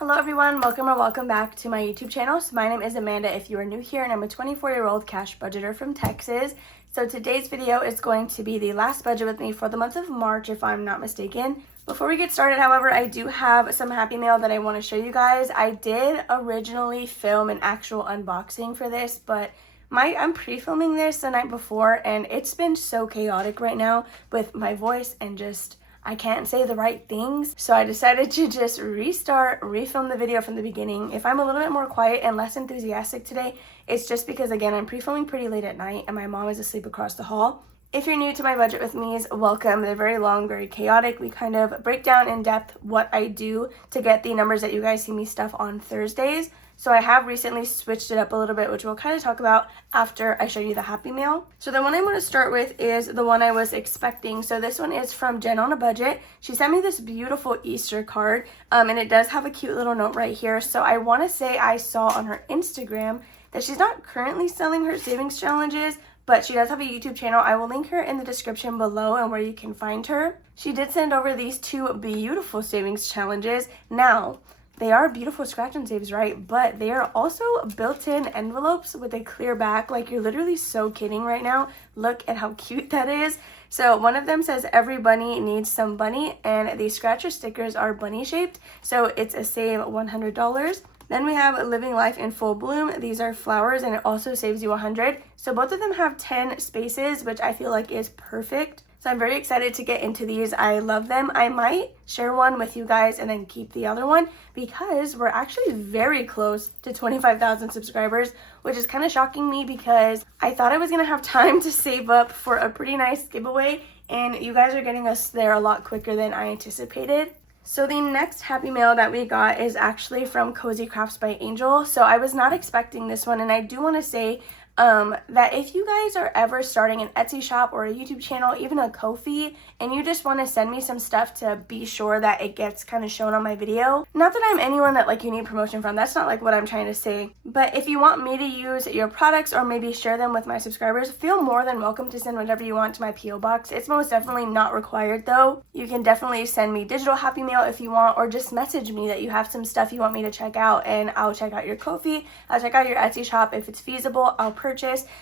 Hello everyone, welcome or welcome back to my YouTube channel. So my name is Amanda if you are new here, and I'm a 24-year-old cash budgeter from Texas. So today's video is going to be the last budget with me for the month of March, if I'm not mistaken. Before we get started, however, I do have some happy mail that I want to show you guys. I did originally film an actual unboxing for this, but I'm pre-filming this the night before, and it's been so chaotic right now with my voice and just I can't say the right things, so I decided to just refilm the video from the beginning. If I'm a little bit more quiet and less enthusiastic today, it's just because, again, I'm pre-filming pretty late at night and my mom is asleep across the hall. If you're new to my Budget With Me's, welcome. They're very long, very chaotic. We kind of break down in depth what I do to get the numbers that you guys see me stuff on Thursdays. So I have recently switched it up a little bit, which we'll kind of talk about after I show you the happy mail. So the one I want to start with is the one I was expecting. So this one is from Jen on a Budget. She sent me this beautiful Easter card, and it does have a cute little note right here. So I want to say I saw on her Instagram that she's not currently selling her savings challenges, but she does have a YouTube channel. I will link her in the description below and where you can find her. She did send over these two beautiful savings challenges. Now, they are beautiful scratch and saves, right? But they are also built-in envelopes with a clear back. Like, you're literally so kidding right now. Look at how cute that is. So one of them says every bunny needs some bunny, and the scratcher stickers are bunny shaped. So it's a save $100. Then we have Living Life in Full Bloom. These are flowers, and it also saves you $100. So both of them have 10 spaces, which I feel like is perfect. So I'm very excited to get into these. I love them. I might share one with you guys and then keep the other one because we're actually very close to 25,000 subscribers, which is kind of shocking me because I thought I was going to have time to save up for a pretty nice giveaway, and you guys are getting us there a lot quicker than I anticipated. So the next happy mail that we got is actually from Cozy Crafts by Angel. So I was not expecting this one, and I do want to say that if you guys are ever starting an Etsy shop or a YouTube channel, even a Ko-fi, and you just want to send me some stuff to be sure that it gets kind of shown on my video, not that I'm anyone that like you need promotion from, that's not like what I'm trying to say, but if you want me to use your products or maybe share them with my subscribers, feel more than welcome to send whatever you want to my PO box. It's most definitely not required though. You can definitely send me digital happy mail if you want, or just message me that you have some stuff you want me to check out, and I'll check out your Ko-fi, I'll check out your Etsy shop. If it's feasible, I'll purchase.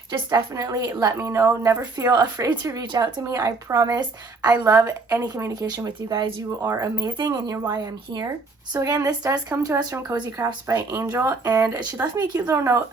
Just definitely let me know. Never feel afraid to reach out to me. I promise. I love any communication with you guys. You are amazing and you're why I'm here. So again, this does come to us from Cozy Crafts by Angel, and she left me a cute little note.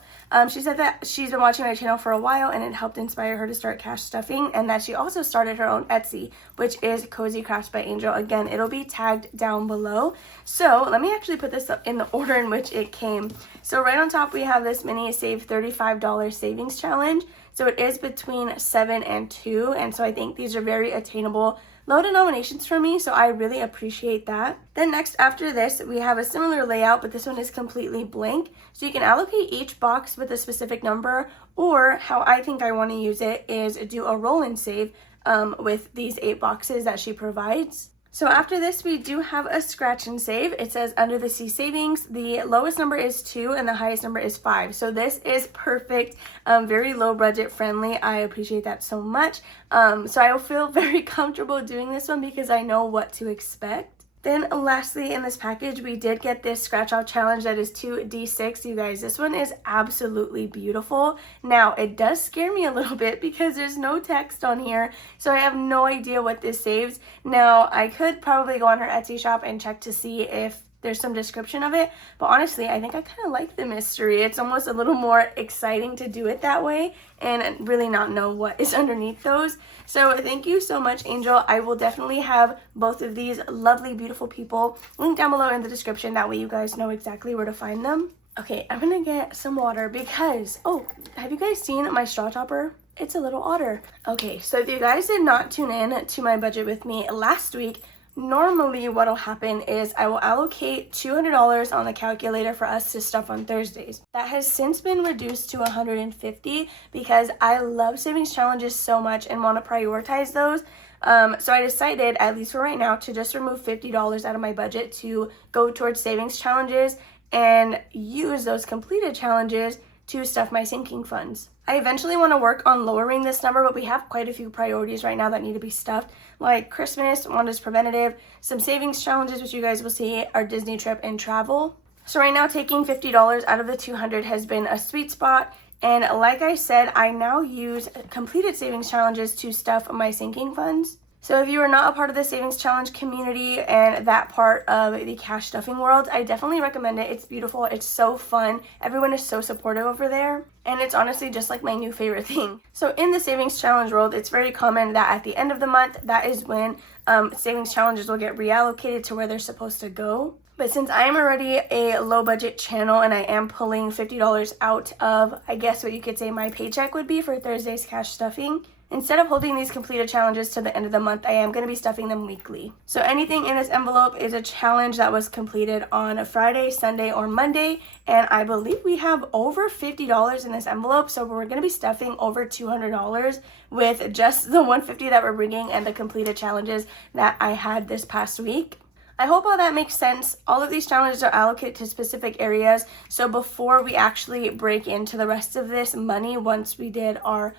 She said that she's been watching my channel for a while and it helped inspire her to start cash stuffing, and that she also started her own Etsy, which is Cozy Crafts by Angel. Again, it'll be tagged down below. So let me actually put this up in the order in which it came. So right on top we have this mini save $35 savings challenge. So it is between 7 and 2, and so I think these are very attainable, low denominations for me, so I really appreciate that. Then next after this, we have a similar layout, but this one is completely blank. So you can allocate each box with a specific number, or how I think I want to use it is do a roll and save with these 8 boxes that she provides. So after this, we do have a scratch and save. It says under the C savings, the lowest number is 2 and the highest number is 5. So this is perfect, very low budget friendly. I appreciate that so much. So I feel very comfortable doing this one because I know what to expect. Then lastly in this package, we did get this scratch off challenge that is 2D6. You guys, this one is absolutely beautiful. Now, it does scare me a little bit because there's no text on here, so I have no idea what this saves. Now, I could probably go on her Etsy shop and check to see if there's some description of it, but honestly, I think I kind of like the mystery. It's almost a little more exciting to do it that way and really not know what is underneath those. So thank you so much, Angel. I will definitely have both of these lovely, beautiful people linked down below in the description. That way you guys know exactly where to find them. Okay, I'm gonna get some water because, oh, have you guys seen my straw topper? It's a little otter. Okay, so if you guys did not tune in to my Budget With Me last week, normally what will happen is I will allocate $200 on the calculator for us to stuff on Thursdays. That has since been reduced to $150 because I love savings challenges so much and want to prioritize those. So I decided, at least for right now, to just remove $50 out of my budget to go towards savings challenges and use those completed challenges to stuff my sinking funds. I eventually want to work on lowering this number, but we have quite a few priorities right now that need to be stuffed, like Christmas, Wanda's preventative, some savings challenges, which you guys will see, our Disney trip, and travel. So right now, taking $50 out of the $200 has been a sweet spot. And like I said, I now use completed savings challenges to stuff my sinking funds. So if you are not a part of the savings challenge community and that part of the cash stuffing world, I definitely recommend it. It's beautiful. It's so fun. Everyone is so supportive over there. And it's honestly just like my new favorite thing. So in the savings challenge world, it's very common that at the end of the month, that is when savings challenges will get reallocated to where they're supposed to go. But since I am already a low budget channel and I am pulling $50 out of, I guess what you could say my paycheck would be for Thursday's cash stuffing, instead of holding these completed challenges to the end of the month, I am going to be stuffing them weekly. So anything in this envelope is a challenge that was completed on a Friday, Sunday, or Monday. And I believe we have over $50 in this envelope. So we're going to be stuffing over $200 with just the $150 that we're bringing and the completed challenges that I had this past week. I hope all that makes sense. All of these challenges are allocated to specific areas. So before we actually break into the rest of this money, once we do our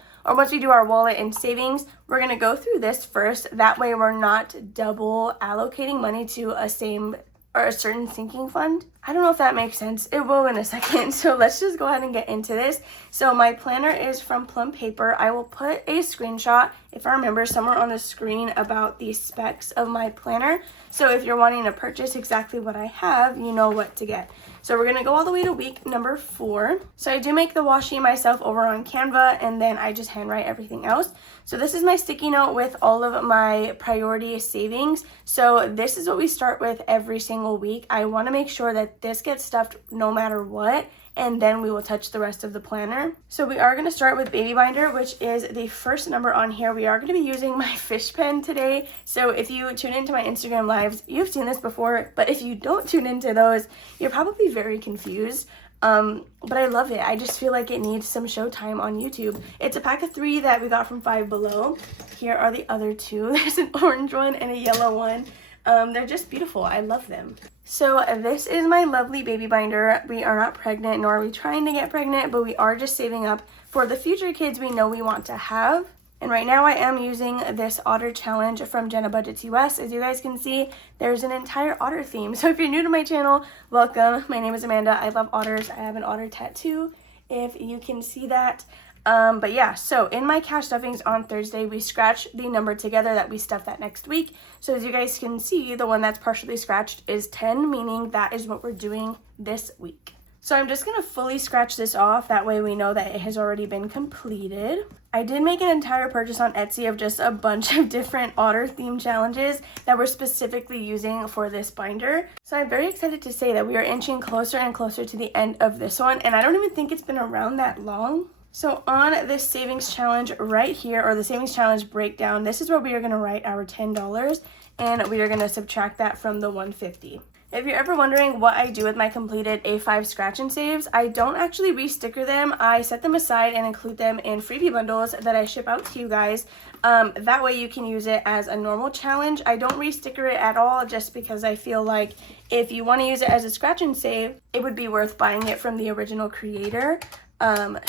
wallet and savings, we're going to go through this first. That way we're not double allocating money to a certain sinking fund. I don't know if that makes sense. It will in a second. So let's just go ahead and get into this. So my planner is from Plum Paper. I will put a screenshot, if I remember, somewhere on the screen about the specs of my planner. So if you're wanting to purchase exactly what I have, you know what to get. So we're going to go all the way to week number 4. So I do make the washi myself over on Canva, and then I just handwrite everything else. So this is my sticky note with all of my priority savings. So this is what we start with every single week. I want to make sure that this gets stuffed no matter what, and then we will touch the rest of the planner. So we are going to start with baby binder, which is the first number on here. We are going to be using my fish pen today. So if you tune into my Instagram lives, you've seen this before, but if you don't tune into those, you're probably very confused. But I love it. I just feel like it needs some showtime on YouTube. It's a pack of 3 that we got from Five Below. Here are the other 2. There's an orange one and a yellow one. They're just beautiful. I love them. So this is my lovely baby binder. We are not pregnant, nor are we trying to get pregnant, but we are just saving up for the future kids we know we want to have. And right now I am using this otter challenge from Jenna Budgets US. As you guys can see, there's an entire otter theme. So if you're new to my channel, welcome. My name is Amanda. I love otters. I have an otter tattoo, if you can see that. But yeah, so in my cash stuffings on Thursday, we scratch the number together that we stuff that next week. So as you guys can see, the one that's partially scratched is 10, meaning that is what we're doing this week. So I'm just going to fully scratch this off. That way we know that it has already been completed. I did make an entire purchase on Etsy of just a bunch of different otter themed challenges that we're specifically using for this binder. So I'm very excited to say that we are inching closer and closer to the end of this one. And I don't even think it's been around that long. So on this savings challenge right here, or the savings challenge breakdown, this is where we are going to write our $10 and we are going to subtract that from the $150. If you're ever wondering what I do with my completed A5 scratch and saves, I don't actually re-sticker them. I set them aside and include them in freebie bundles that I ship out to you guys. That way you can use it as a normal challenge. I don't re-sticker it at all just because I feel like if you want to use it as a scratch and save, it would be worth buying it from the original creator.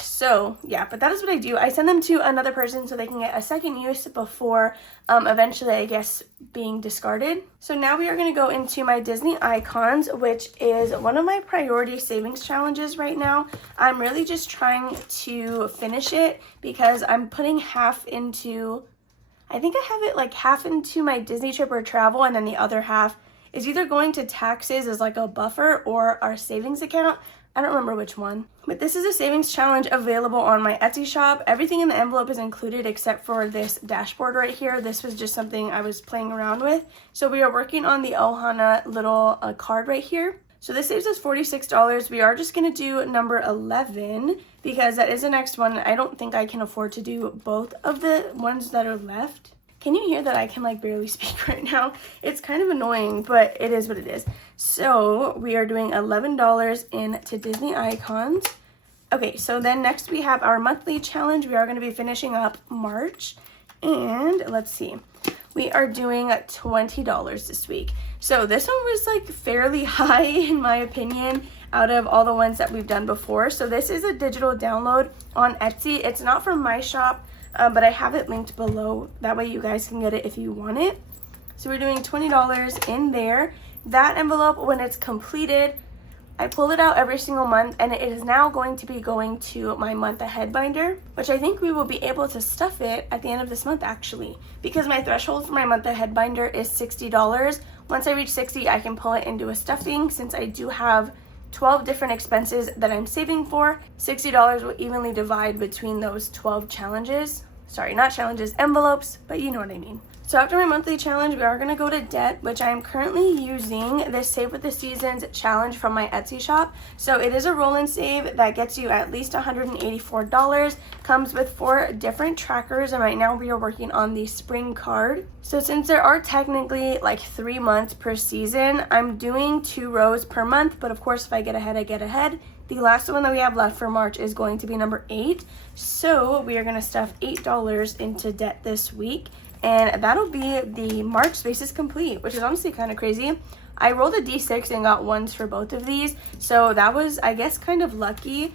So yeah, but that is what I do. I send them to another person so they can get a second use before eventually, I guess, being discarded. So now we are going to go into my Disney icons, which is one of my priority savings challenges right now. I'm really just trying to finish it because I'm putting half into, I think I have it like half into my Disney trip or travel, and then the other half is either going to taxes as like a buffer or our savings account. I don't remember which one. But this is a savings challenge available on my Etsy shop. Everything in the envelope is included except for this dashboard right here. This was just something I was playing around with. So we are working on the Ohana little card right here. So this saves us $46. We are just going to do number 11 because that is the next one. I don't think I can afford to do both of the ones that are left. Can you hear that I can like barely speak right now? It's kind of annoying, but it is what it is. So we are doing $11 into Disney icons. Okay, so then next we have our monthly challenge. We are going to be finishing up March. And let's see. We are doing $20 this week. So this one was like fairly high in my opinion. out of all the ones that we've done before. So this is a digital download on Etsy. It's not from my shop, but I have it linked below. That way you guys can get it if you want it. So we're doing $20 in there. That envelope, when it's completed, I pull it out every single month, and it is now going to be going to my month ahead binder, which I think we will be able to stuff it at the end of this month actually, because my threshold for my month ahead binder is $60. Once I reach 60, I can pull it into a stuffing. Since I do have 12 different expenses that I'm saving for, $60 will evenly divide between those 12 challenges. Sorry, not challenges, envelopes, but you know what I mean. So after my monthly challenge, we are going to go to debt, which I am currently using this Save with the Seasons challenge from my Etsy shop. So it is a roll and save that gets you at least $184, comes with 4 different trackers, and right now we are working on the spring card. So since there are technically like 3 months per season, I'm doing 2 rows per month, but of course if I get ahead, I get ahead. The last one that we have left for March is going to be number 8. So we are going to stuff $8 into debt this week. And that'll be the March spaces complete, which is honestly kind of crazy. I rolled a D6 and got 1s for both of these, so that was, I guess, kind of lucky.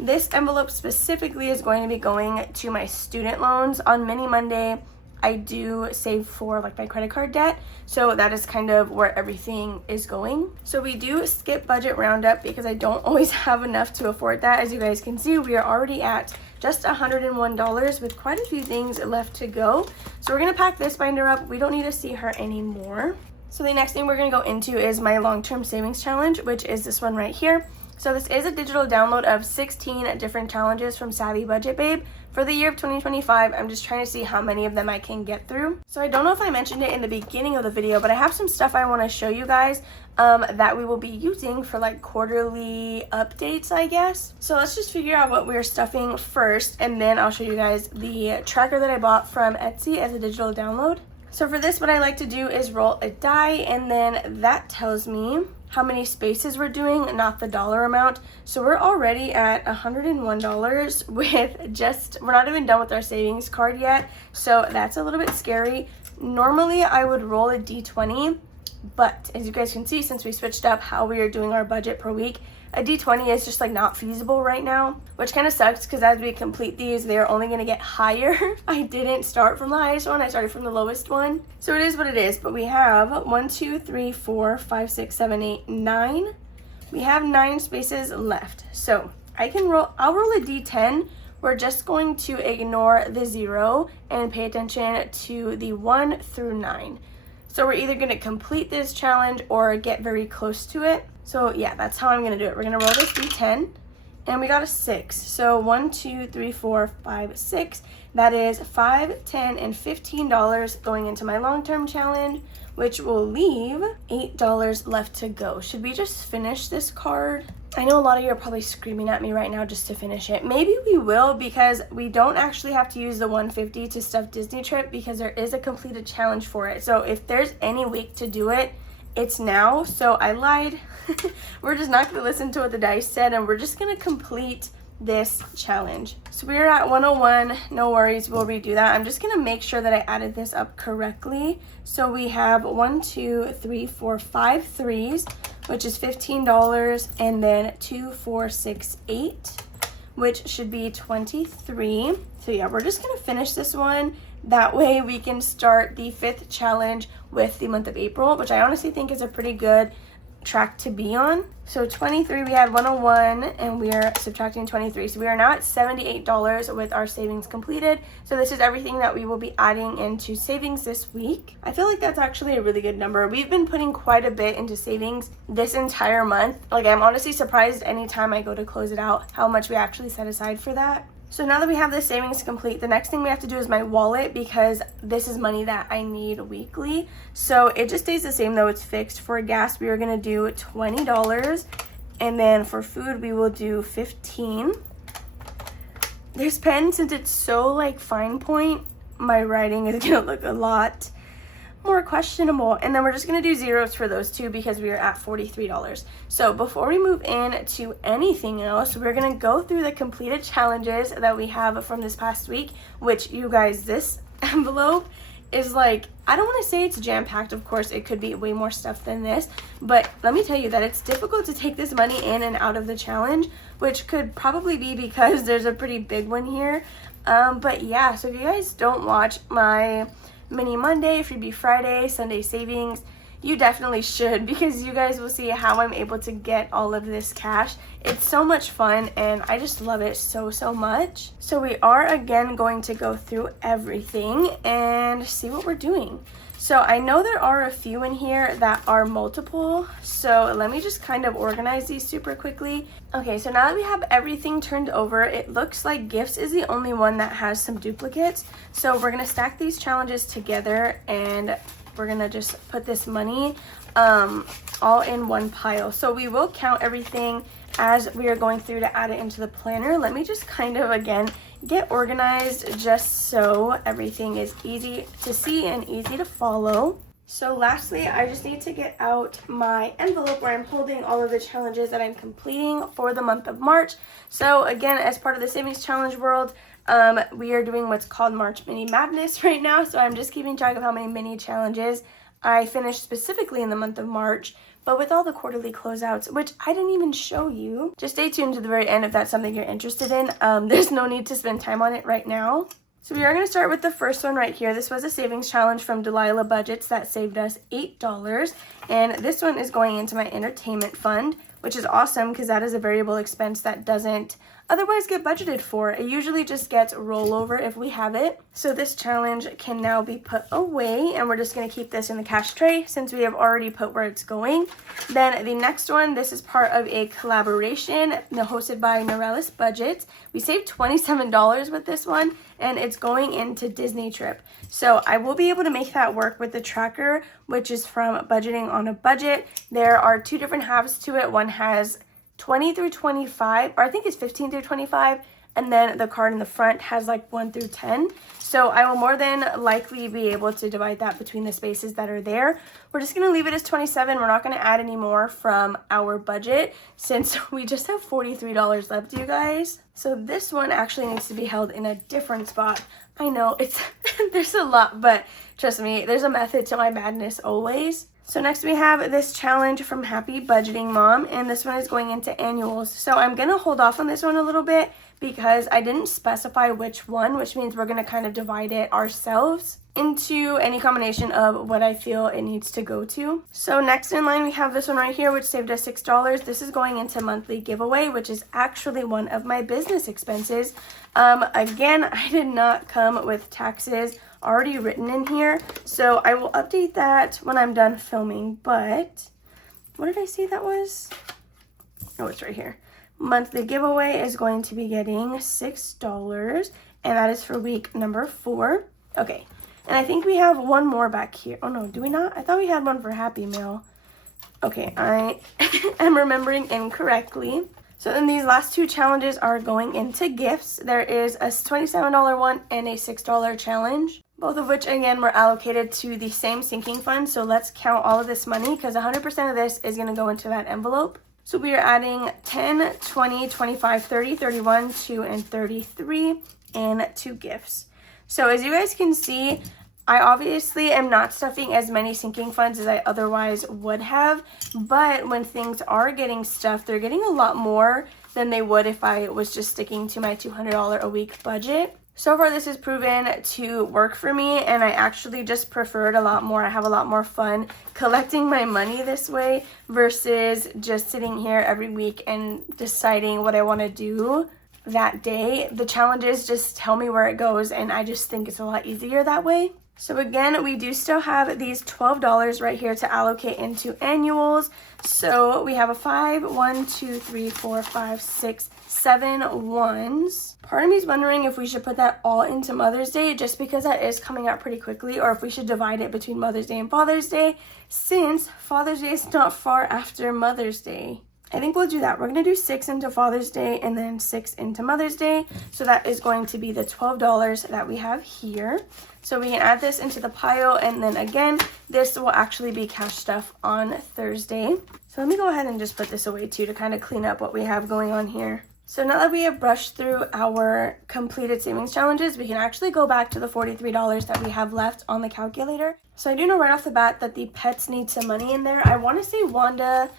This envelope specifically is going to be going to my student loans. On Mini Monday, I do save for like my credit card debt, so that is kind of where everything is going. So we do skip budget roundup because I don't always have enough to afford that. As you guys can see, we are already at just $101 with quite a few things left to go. So we're gonna pack this binder up. We don't need to see her anymore. So the next thing we're gonna go into is my long-term savings challenge, which is this one right here. So this is a digital download of 16 different challenges from Savvy Budget Babe. For the year of 2025, I'm just trying to see how many of them I can get through. So I don't know if I mentioned it in the beginning of the video, but I have some stuff I want to show you guys that we will be using for like quarterly updates, I guess. So let's just figure out what we're stuffing first, and then I'll show you guys the tracker that I bought from Etsy as a digital download. So for this, what I like to do is roll a die, and then that tells me how many spaces we're doing, not the dollar amount. So we're already at $101 with just, we're not even done with our savings card yet. So that's a little bit scary. Normally I would roll a D20, but as you guys can see, since we switched up how we are doing our budget per week, a D20 is just like not feasible right now, which kind of sucks because as we complete these, they're only going to get higher. I didn't start from the highest one, I started from the lowest one. So it is what it is, but we have 1, 2, 3, 4, 5, 6, 7, 8, 9. We have 9 spaces left. So I'll roll a D10. We're just going to ignore the 0 and pay attention to the 1 through 9. So we're either going to complete this challenge or get very close to it. So yeah, that's how I'm going to do it. We're going to roll this D10, and we got a 6. So 1, 2, 3, 4, 5, 6. That is $5, $10, and $15 going into my long-term challenge, which will leave $8 left to go. Should we just finish this card? I know a lot of you are probably screaming at me right now just to finish it. Maybe we will, because we don't actually have to use the $150 to stuff Disney Trip because there is a completed challenge for it. So if there's any week to do it, it's now. So I lied. We're just not going to listen to what the dice said, and we're just going to complete this challenge. So we're at 101. No worries, we'll redo that. I'm just going to make sure that I added this up correctly. So we have 1, 2, 3, 4, 5 threes, which is $15, and then 2, 4, 6, 8, which should be 23. So yeah, we're just going to finish this one. That way we can start the 5th challenge with the month of April, which I honestly think is a pretty good track to be on. So 23, we had 101, and we are subtracting 23. So we are now at $78 with our savings completed. So this is everything that we will be adding into savings this week. I feel like that's actually a really good number. We've been putting quite a bit into savings this entire month. Like, I'm honestly surprised anytime I go to close it out how much we actually set aside for that. So now that we have the savings complete, the next thing we have to do is my wallet, because this is money that I need weekly. So it just stays the same though, it's fixed. For gas, we are gonna do $20. And then for food, we will do $15. This pen, since it's so like fine point, my writing is gonna look a lot more questionable. And then we're just gonna do zeros for those two because we are at $43. So before we move in to anything else, we're gonna go through the completed challenges that we have from this past week, which, you guys, this envelope is like, I don't want to say it's jam-packed. Of course, it could be way more stuff than this, but let me tell you that it's difficult to take this money in and out of the challenge, which could probably be because there's a pretty big one here. But yeah, so if you guys don't watch my mini Monday, freebie Friday, Sunday savings, you definitely should, because you guys will see how I'm able to get all of this cash. It's so much fun and I just love it so much. So we are again going to go through everything and see what we're doing. So I know there are a few in here that are multiple, so let me just kind of organize these super quickly. Okay, so now that we have everything turned over, it looks like gifts is the only one that has some duplicates. So we're gonna stack these challenges together and we're gonna just put this money all in one pile. So we will count everything as we are going through to add it into the planner. Let me just kind of again get organized just so everything is easy to see and easy to follow. So lastly, I just need to get out my envelope where I'm holding all of the challenges that I'm completing for the month of March. So again, as part of the savings challenge world, we are doing what's called March Mini Madness right now. So I'm just keeping track of how many mini challenges I finished specifically in the month of March, but with all the quarterly closeouts, which I didn't even show you. Just stay tuned to the very end if that's something you're interested in. There's no need to spend time on it right now. So we are going to start with the first one right here. This was a savings challenge from Delilah Budgets that saved us $8. And this one is going into my entertainment fund, which is awesome because that is a variable expense that doesn't otherwise get budgeted for. It usually just gets rollover if we have it. So this challenge can now be put away and we're just going to keep this in the cash tray since we have already put where it's going. Then the next one, this is part of a collaboration hosted by Norellis Budgets. We saved $27 with this one and it's going into Disney trip. So I will be able to make that work with the tracker, which is from Budgeting on a Budget. There are two different halves to it. One has 20 through 25, or I think it's 15 through 25, and then the card in the front has like 1 through 10. So I will more than likely be able to divide that between the spaces that are there. We're just going to leave it as 27. We're not going to add any more from our budget since we just have $43 left, you guys. So this one actually needs to be held in a different spot. I know it's there's a lot, but trust me, there's a method to my madness always. So next we have this challenge from Happy Budgeting Mom, and this one is going into annuals. So I'm going to hold off on this one a little bit because I didn't specify which one, which means we're going to kind of divide it ourselves into any combination of what I feel it needs to go to. So next in line we have this one right here, which saved us $6. This is going into monthly giveaway, which is actually one of my business expenses. Again, I did not come with taxes already written in here, so I will update that when I'm done filming. But what did I say that was? Oh, it's right here. Monthly giveaway is going to be getting $6, and that is for week number 4. Okay, and I think we have one more back here. Oh no, do we not? I thought we had one for Happy Meal. Okay, I am remembering incorrectly. So then these last two challenges are going into gifts. There is a $27 one and a $6 challenge, both of which again were allocated to the same sinking fund. So let's count all of this money because 100% of this is going to go into that envelope. So we are adding 10, 20, 25, 30, 31, 2, and 33 and 2 gifts. So as you guys can see, I obviously am not stuffing as many sinking funds as I otherwise would have, but when things are getting stuffed, they're getting a lot more than they would if I was just sticking to my $200 a week budget. So far this has proven to work for me, and I actually just prefer it a lot more. I have a lot more fun collecting my money this way versus just sitting here every week and deciding what I want to do that day. The challenges just tell me where it goes, and I just think it's a lot easier that way. So again, we do still have these $12 right here to allocate into annuals. So we have a 5, 1, 2, 3, 4, 5, 6, 7 ones. Part of me is wondering if we should put that all into Mother's Day just because that is coming out pretty quickly, or if we should divide it between Mother's Day and Father's Day since Father's Day is not far after Mother's Day. I think we'll do that. We're going to do 6 into Father's Day and then 6 into Mother's Day. So that is going to be the $12 that we have here. So we can add this into the pile, and then again, this will actually be cash stuff on Thursday. So let me go ahead and just put this away too to kind of clean up what we have going on here. So now that we have brushed through our completed savings challenges, we can actually go back to the $43 that we have left on the calculator. So I do know right off the bat that the pets need some money in there. I want to say Wanda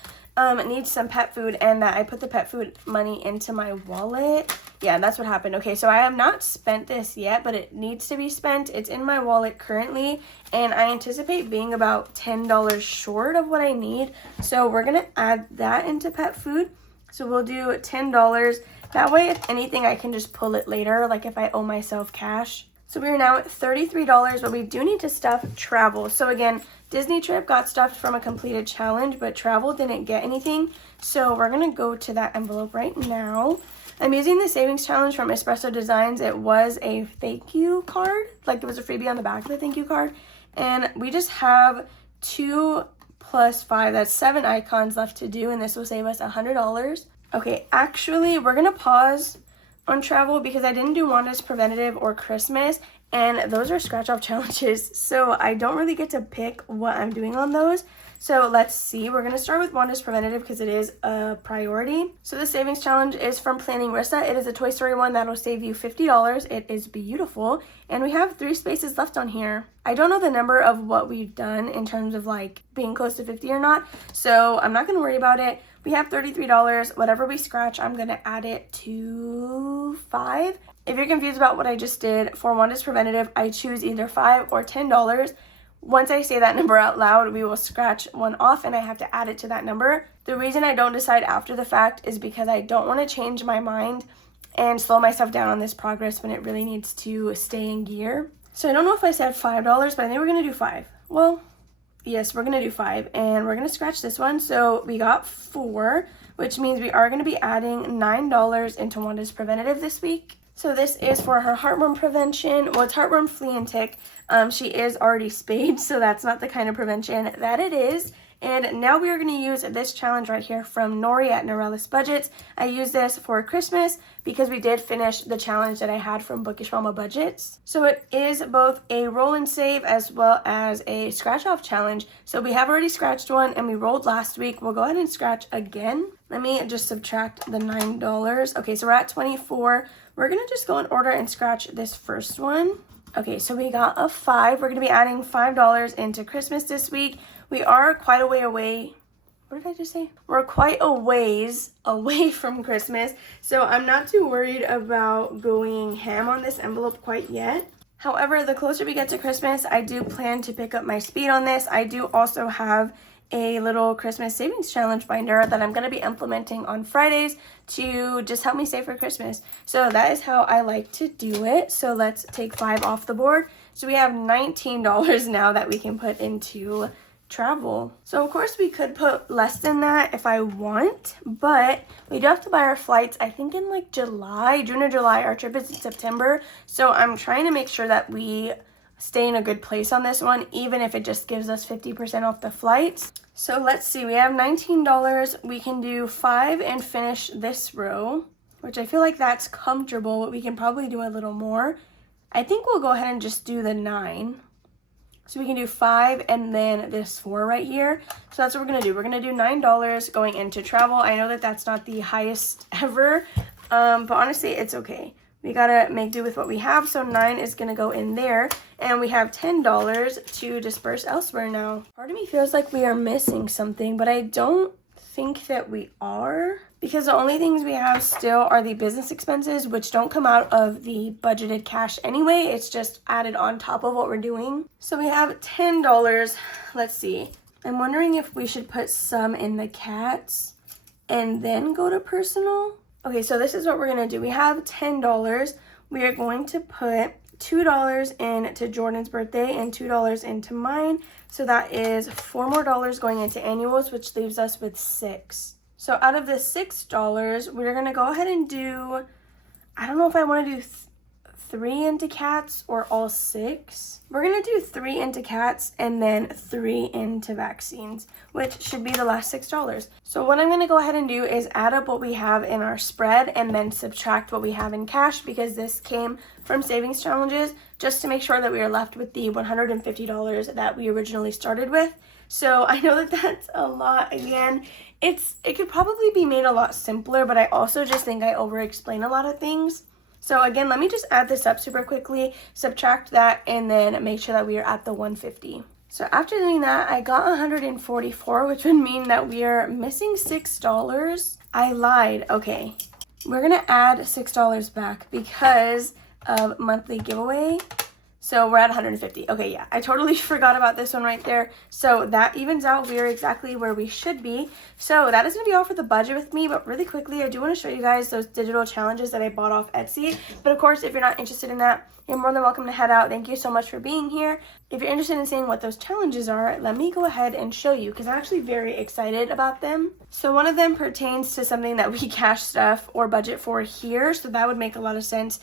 needs some pet food and that I put the pet food money into my wallet. Yeah, that's what happened. Okay, so I have not spent this yet, but it needs to be spent. It's in my wallet currently, and I anticipate being about $10 short of what I need. So we're going to add that into pet food. So we'll do $10. That way, if anything, I can just pull it later, like if I owe myself cash. So we are now at $33, but we do need to stuff travel. So again, Disney trip got stuffed from a completed challenge, but travel didn't get anything. So we're going to go to that envelope right now. I'm using the savings challenge from Espresso Designs. It was a thank you card, like it was a freebie on the back of the thank you card. And we just have 2 plus 5, that's 7 icons left to do, and this will save us $100. Okay, actually, we're going to pause on travel because I didn't do Wanda's Preventative or Christmas, and those are scratch-off challenges, so I don't really get to pick what I'm doing on those. So let's see. We're going to start with Wanda's Preventative because it is a priority. So the savings challenge is from Planning Rissa. It is a Toy Story one that'll save you $50. It is beautiful. And we have 3 spaces left on here. I don't know the number of what we've done in terms of like being close to 50 or not. So I'm not going to worry about it. We have $33. Whatever we scratch, I'm going to add it to 5. If you're confused about what I just did, for Wanda's Preventative, I choose either $5 or $10. Once I say that number out loud, we will scratch one off and I have to add it to that number. The reason I don't decide after the fact is because I don't want to change my mind and slow myself down on this progress when it really needs to stay in gear. So I don't know if I said $5, but I think we're going to do 5. Well, yes, we're going to do 5 and we're going to scratch this one. So we got 4, which means we are going to be adding $9 into Wanda's Preventative this week. So this is for her heartworm prevention. Well, it's heartworm, flea, and tick. She is already spayed, so that's not the kind of prevention that it is. And now we are going to use this challenge right here from Nori at Norellis Budgets. I used this for Christmas because we did finish the challenge that I had from Bookish Mama Budgets. So it is both a roll and save as well as a scratch off challenge. So we have already scratched one and we rolled last week. We'll go ahead and scratch again. Let me just subtract the $9. Okay, so we're at 24. We're going to just go in order and scratch this first one. Okay, so we got a 5. We're going to be adding $5 into Christmas this week. We are quite a way away. What did I just say? We're quite a ways away from Christmas, so I'm not too worried about going ham on this envelope quite yet. However, the closer we get to Christmas, I do plan to pick up my speed on this. I do also have a little Christmas savings challenge binder that I'm going to be implementing on Fridays to just help me save for Christmas. So that is how I like to do it. So let's take 5 off the board. So we have $19 now that we can put into travel. So of course we could put less than that if I want, but we do have to buy our flights, I think in like June or July. Our trip is in September. So I'm trying to make sure that we stay in a good place on this one, even if it just gives us 50% off the flights. So let's see, we have $19. We can do 5 and finish this row, which I feel like that's comfortable, but we can probably do a little more. I think we'll go ahead and just do the 9. So we can do 5 and then this 4 right here. So that's what we're going to do. We're going to do $9 going into travel. I know that that's not the highest ever, but honestly, it's okay. We gotta make do with what we have, so 9 is gonna go in there, and we have $10 to disperse elsewhere now. Part of me feels like we are missing something, but I don't think that we are, because the only things we have still are the business expenses, which don't come out of the budgeted cash anyway. It's just added on top of what we're doing. So we have $10. Let's see. I'm wondering if we should put some in the cats and then go to personal. Okay, so this is what we're going to do. We have $10. We are going to put $2 into Jordan's birthday and $2 into mine. So that is $4 more going into annuals, which leaves us with $6. So out of the $6, we're going to go ahead and do, I don't know if I want to do 3 into cats or all 6. We're going to do 3 into cats and then 3 into vaccines, which should be the last $6. So what I'm going to go ahead and do is add up what we have in our spread and then subtract what we have in cash, because this came from savings challenges, just to make sure that we are left with the $150 that we originally started with. So I know that that's a lot again, it could probably be made a lot simpler, but I also just think I over-explain a lot of things. So again, let me just add this up super quickly, subtract that, and then make sure that we are at the 150. So after doing that, I got 144, which would mean that we are missing $6. I lied. Okay, we're gonna add $6 back because of monthly giveaway. So we're at 150. Okay, yeah, I totally forgot about this one right there. So that evens out. We are exactly where we should be. So that is going to be all for the budget with me. But really quickly, I do want to show you guys those digital challenges that I bought off Etsy. But of course, if you're not interested in that, you're more than welcome to head out. Thank you so much for being here. If you're interested in seeing what those challenges are, let me go ahead and show you because I'm actually very excited about them. So one of them pertains to something that we cash stuff or budget for here. So that would make a lot of sense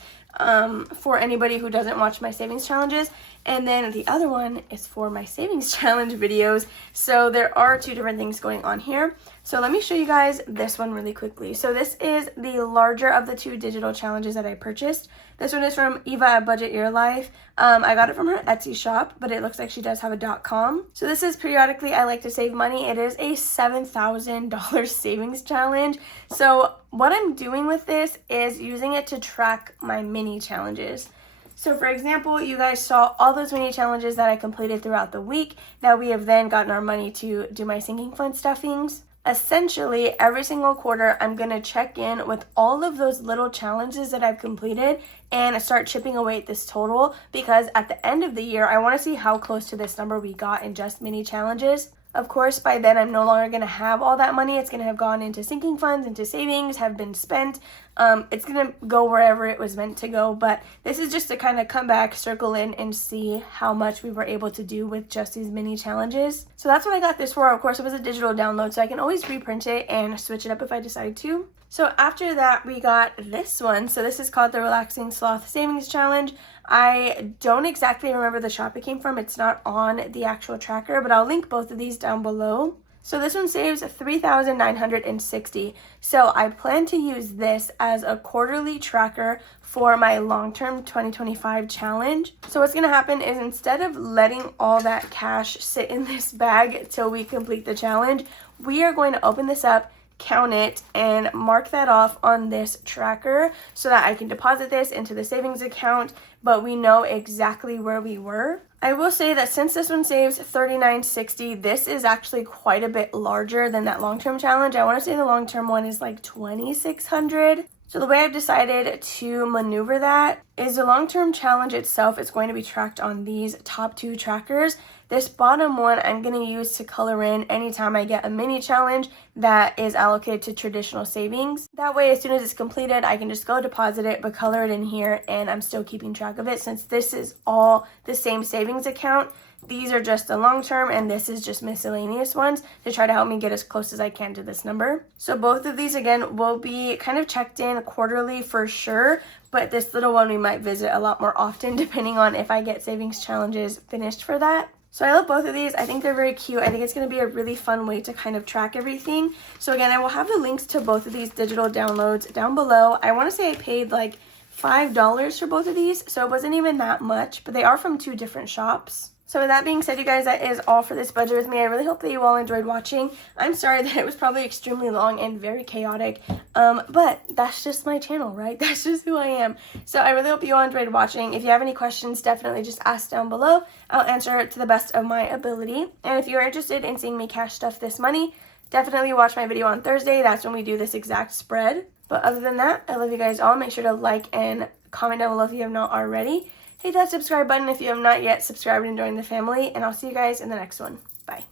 for anybody who doesn't watch my savings challenges. And then the other one is for my savings challenge videos. So there are two different things going on here. So let me show you guys this one really quickly. So this is the larger of the two digital challenges that I purchased. This one is from Eva at Budget Your Life. I got it from her Etsy shop, but it looks like she does have a .com. So this is periodically I like to save money. It is a $7,000 savings challenge. So what I'm doing with this is using it to track my mini challenges. So for example, you guys saw all those mini challenges that I completed throughout the week. Now we have then gotten our money to do my sinking fund stuffings. Essentially, every single quarter, I'm going to check in with all of those little challenges that I've completed and start chipping away at this total because at the end of the year, I want to see how close to this number we got in just mini challenges. Of course, by then, I'm no longer going to have all that money. It's going to have gone into sinking funds, into savings, have been spent. It's going to go wherever it was meant to go. But this is just to kind of come back, circle in, and see how much we were able to do with just these mini challenges. So that's what I got this for. Of course, it was a digital download, so I can always reprint it and switch it up if I decide to. So after that, we got this one. So this is called the Relaxing Sloth Savings Challenge. I don't exactly remember the shop it came from. It's not on the actual tracker, but I'll link both of these down below. So this one saves $3,960. So I plan to use this as a quarterly tracker for my long-term 2025 challenge. So what's going to happen is instead of letting all that cash sit in this bag till we complete the challenge, we are going to open this up, count it, and mark that off on this tracker so that I can deposit this into the savings account, but we know exactly where we were. I will say that since this one saves $39.60, this is actually quite a bit larger than that long-term challenge. I want to say the long-term one is like $2,600. So the way I've decided to maneuver that is the long-term challenge itself is going to be tracked on these top two trackers. This bottom one I'm going to use to color in anytime I get a mini challenge that is allocated to traditional savings. That way, as soon as it's completed, I can just go deposit it, but color it in here, and I'm still keeping track of it. Since this is all the same savings account, these are just the long-term, and this is just miscellaneous ones to try to help me get as close as I can to this number. So both of these, again, will be kind of checked in quarterly for sure, but this little one we might visit a lot more often depending on if I get savings challenges finished for that. So I love both of these. I think they're very cute. I think it's going to be a really fun way to kind of track everything. So again, I will have the links to both of these digital downloads down below. I want to say I paid like $5 for both of these, so it wasn't even that much, but they are from two different shops. So with that being said, you guys, that is all for this budget with me. I really hope that you all enjoyed watching. I'm sorry that it was probably extremely long and very chaotic, but that's just my channel, right? That's just who I am. So I really hope you all enjoyed watching. If you have any questions, definitely just ask down below. I'll answer to the best of my ability. And if you're interested in seeing me cash stuff this money, definitely watch my video on Thursday. That's when we do this exact spread. But other than that, I love you guys all. Make sure to like and comment down below if you have not already. Hit that subscribe button if you have not yet subscribed and joined the family, and I'll see you guys in the next one. Bye.